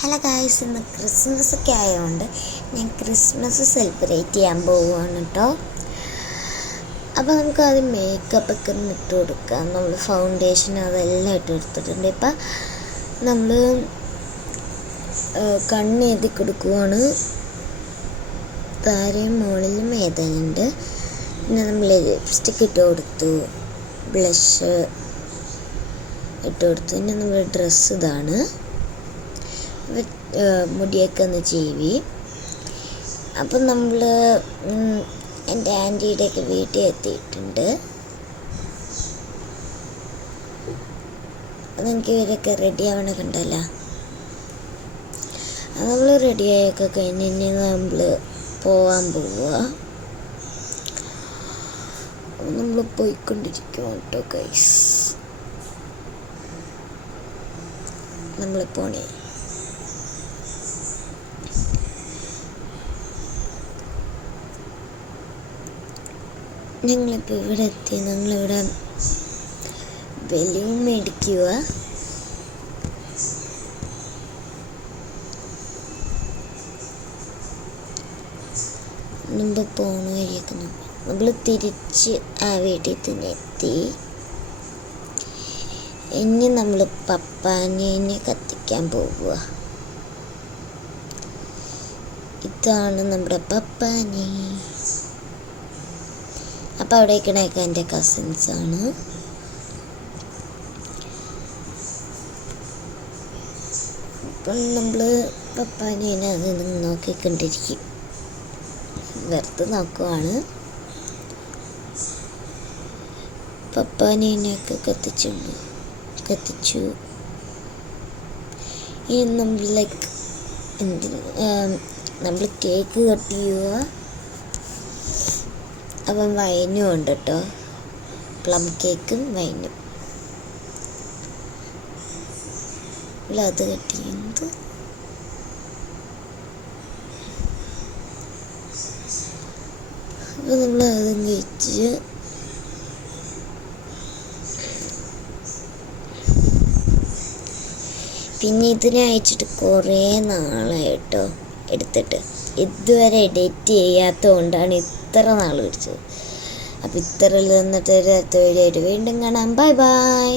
Hello guys, ഇന്ന് Christmas ഒക്കെ ആയതുകൊണ്ട് ഞാൻ ക്രിസ്മസ് സെലിബ്രേറ്റ് ചെയ്യാൻ പോവുകയാണ് കേട്ടോ. അപ്പോൾ നമുക്ക് ആദ്യം മേക്കപ്പൊക്കെ ഇട്ട് കൊടുക്കാം. നമ്മൾ ഫൗണ്ടേഷൻ അതെല്ലാം ഇട്ട് കൊടുത്തിട്ടുണ്ട്. ഇപ്പം നമ്മൾ കണ്ണ് എഴുതി കൊടുക്കുവാണ്. താരയും മുകളിലും എഴുതാനുണ്ട്. പിന്നെ നമ്മൾ ലിപ്സ്റ്റിക്ക് ഇട്ട് കൊടുത്തു, ബ്ലഷ് ഇട്ട് കൊടുത്തു. പിന്നെ നമ്മുടെ ഡ്രസ്സ് ഇതാണ്. മുടിയൊക്കെ ഒന്ന് ചീവി. അപ്പം നമ്മൾ എൻ്റെ ആൻറ്റിയുടെയൊക്കെ വീട്ടിൽ എത്തിയിട്ടുണ്ട്. അതെനിക്ക് ഇവരൊക്കെ റെഡി ആവണ കണ്ടല്ലോ. നമ്മൾ റെഡിയായൊക്കെ കഴിഞ്ഞ് ഇനി നമ്മൾ പോകാൻ പോവുക. നമ്മൾ പോയിക്കൊണ്ടിരിക്കുക കേട്ടോ ഗൈസ്. നമ്മൾ പോണേ. ഞങ്ങളിപ്പോൾ ഇവിടെ എത്തി. ഞങ്ങളിവിടെ ബലൂൺ മേടിക്കുക. മുമ്പ് പോണ വഴിയൊക്കെ നമ്മൾ തിരിച്ച് ആ വീട്ടിൽ തന്നെ എത്തി. ഇനി നമ്മൾ പപ്പാനെ കത്തിക്കാൻ പോവുക. ഇതാണ് നമ്മുടെ പപ്പാനെ. അപ്പോൾ അവിടേക്കിടയൊക്കെ എൻ്റെ കസിൻസാണ്. അപ്പം നമ്മൾ പപ്പാനെ അത് നോക്കിക്കൊണ്ടിരിക്കും. വെറുതെ നോക്കുവാണ്. പപ്പാനെയൊക്കെ കത്തിച്ചു. ഇനി നമ്മൾ കേക്ക് കട്ട് ചെയ്യുക. അപ്പം വൈനും ഉണ്ട് കേട്ടോ, പ്ലം കേക്കും വൈനും. അത് കട്ട് ചെയ്യുന്നത്. അപ്പം നമ്മൾ അതും കഴിച്ച് പിന്നെ ഇതിനെ അയച്ചിട്ട് കുറേ നാളായിട്ടോ എടുത്തിട്ട്. ഇതുവരെ എഡിറ്റ് ചെയ്യാത്തത് കൊണ്ടാണ് ഇത്ര നാൾ പിടിച്ചത്. അപ്പോൾ ഇത്രയിൽ നിന്നിട്ട് അടുത്ത വീഡിയോ ആയിട്ട് വീണ്ടും കാണാം. Bye bye.